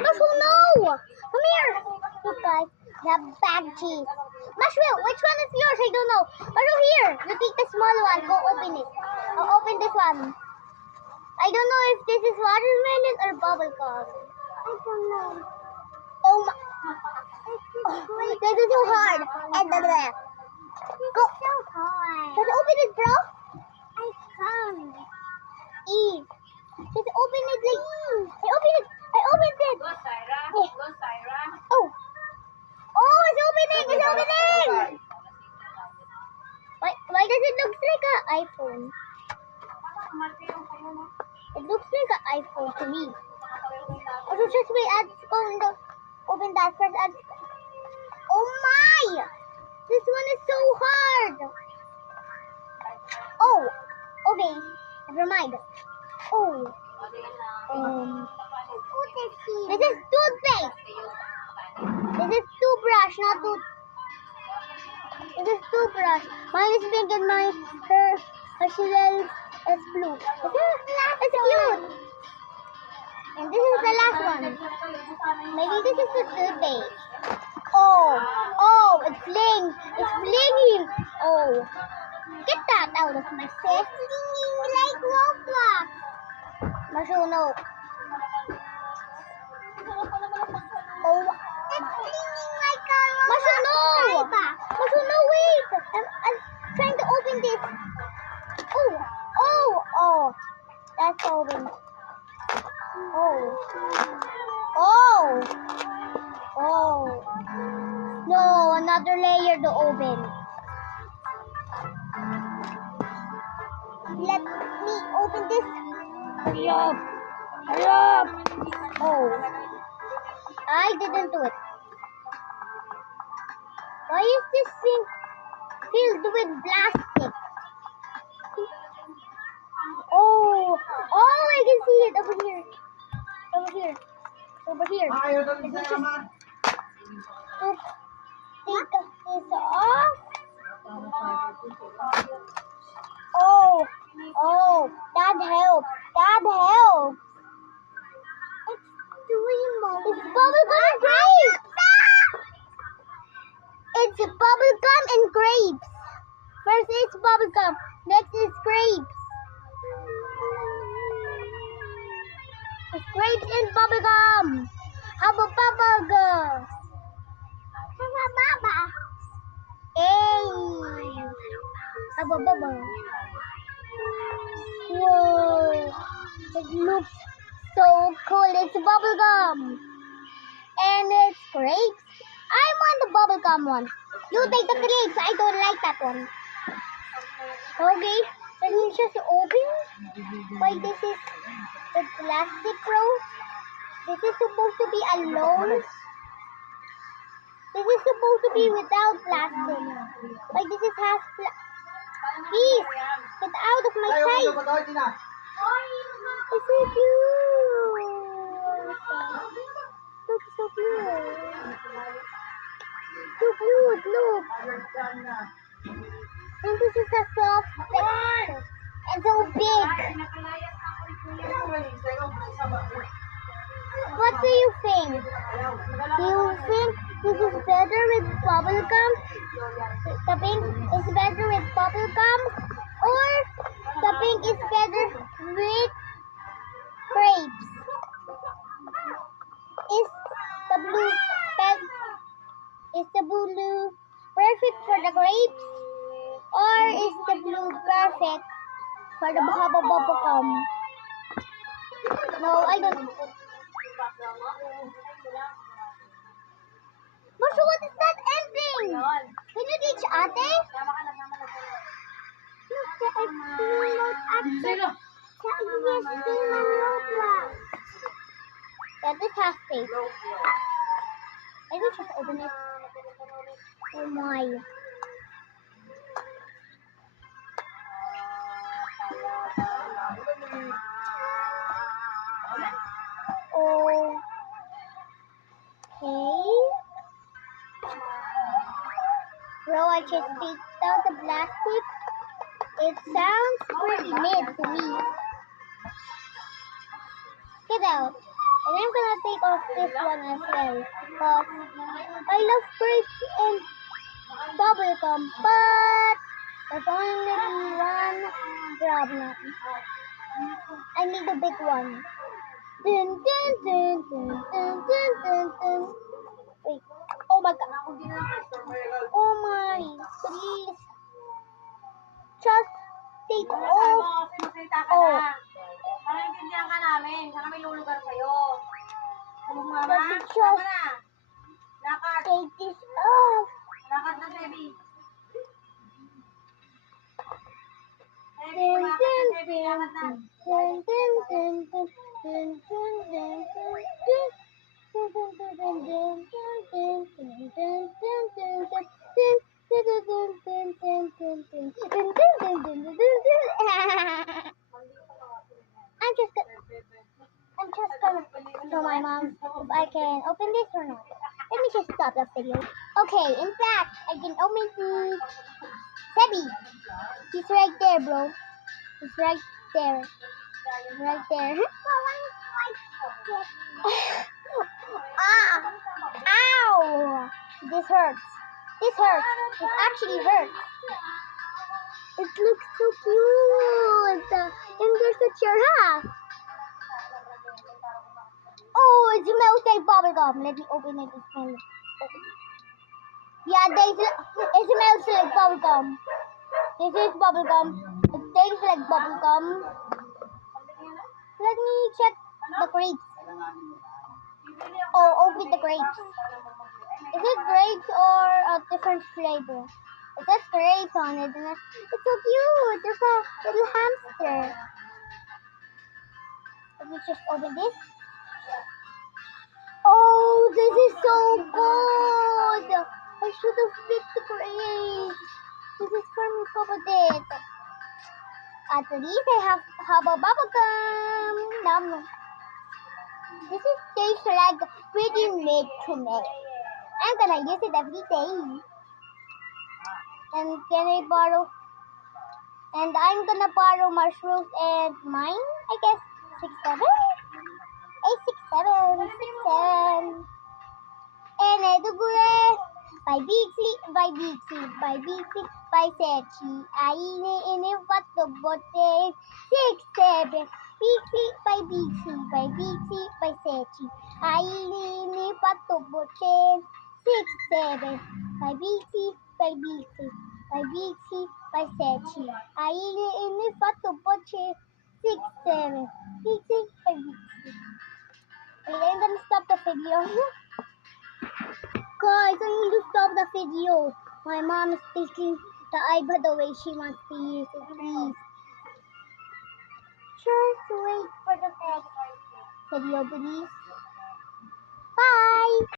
Mashu, no! Come here! Look, guys, we have bag cheese. Mashu, which one is yours? I don't know. Mashu, here. You take the small one. Go open it. I'll open this one. I don't know if this is watermelon or bubble gum. I don't know. Oh my. Oh, this is so hard. And the left. Go. So hard. Just open it, bro. I can't. Eat. Just open it like. I open it. I opened it. Go, Syra. Go, Syra. Oh. Oh, it's opening. It's opening. Why does it look like an iPhone? It looks like an iPhone to me. Also, just wait. Add open that first. Oh my! This one is so hard. Oh, okay. Never mind. Oh. This is toothpaste. This is toothbrush, not tooth. This is toothbrush. Mine is pink and her shell is blue. It's cute. And this is the last one. Maybe this is the toothpaste. Oh, it's flinging. It's flinging. Oh, get that out of my face. It's flinging like Roblox. Mashu, no. Oh, it's flinging like a Roblox. Mashu, no. Mashu, no, wait. I'm trying to open this. Oh. That's open. Oh. No, another layer to open. Let me open this. Hurry up. Oh. I didn't do it. Why is this thing filled with plastic? Oh, I can see it over here. Let me just take this off. Oh, that helped. It's bubblegum and grapes. It's bubblegum and grapes. First it's bubblegum, next is grapes. It's grapes and bubblegum. How about bubblegum? Hey. How about bubble? Whoa. It looks so cool. It's bubblegum. And it's grapes. I want the bubblegum one. You take the grapes. I don't like that one. Okay. Let me just open. Why this is the plastic roll? This is supposed to be alone. This is supposed to be without plastic. Like this is half Please, get out of my sight. It's so cute. Look, so cute. So cute, look. And this is a soft texture. And so big. What do you think? Do you think this is better with bubblegum? The pink is better with bubblegum? Or the pink is better with grapes? Is the blue perfect for the grapes? Or is the blue perfect for the bubblegum? No, I don't know. Mashu, what is that ending? Can you teach ate? Look, the remote access. That is half face. I will just open it. Oh my. Okay. Bro, I just picked out the plastic. It sounds pretty mid to me. Get out. And I'm gonna take off this one as well. Because I love grapes and bubblegum, but there's only one problem. I need a big one. Dun, dun, dun, dun, dun, dun, dun, dun. Wait. Oh my god. Oh my. Please. Just take off. Oh. Naiintindihan ka namin. Saan kami lulugar sa'yo? Mama, Let me tama just na. Lakad. take this off. Lakad na, Sebi. Sebi, Dun, lakad dun, na, Sebi. dun, Lakad na. dun, dun, dun, dun, dun, dun, dun, dun, dun. Dun, dun, dun, dun, dun, dun, dun, dun, dun, dun, dun, dun. Dun, dun, dun, dun, dun, dun, dun. Dun, dun, dun, dun, dun, dun, dun. I'm just gonna show my mom if I can open this or not. Let me just stop the video. Okay, in fact, I can open the Sebi. He's right there, bro. He's right there. Right there. Ah! Ow! This hurts. This hurts. This actually hurts. It looks so cute. And there's a giraffe. Oh, it smells like bubblegum. Let me open it and smell it. Yeah, it smells like bubblegum. This is bubblegum. It tastes like bubblegum. Let me check the grapes. Oh, open the grapes. Is it grapes or a different flavor? It says grapes on it. And it's so cute. There's a little hamster. Let me just open this. Oh, this is so good. I should have picked the grapes. This is for me, Papa did. At least I have a bubblegum. Nom. This is tastes like pretty made to me. I'm gonna use it every day. And can I borrow? And I'm gonna borrow mushrooms and mine, I guess, 6, 7? 8, 6, 7, 6, 7. And edugule. By Bixi, by Bixi, by Bixi, by Sechi. Aine ine vatto botte. 6, 7. Bixi, by Bixi, by Bixi, by Sechi. Aine ine vatto botte. 6, 7. By Bixi, by Bixi, by Bixi, by Sechi. Aine ine vatto botte. 6, 7. Bixi, by Bixi. Wait, I'm gonna stop the video. Guys, I need to stop the video. My mom is taking the iPad the way she wants to use it, please. Just wait for the next video, please. Bye!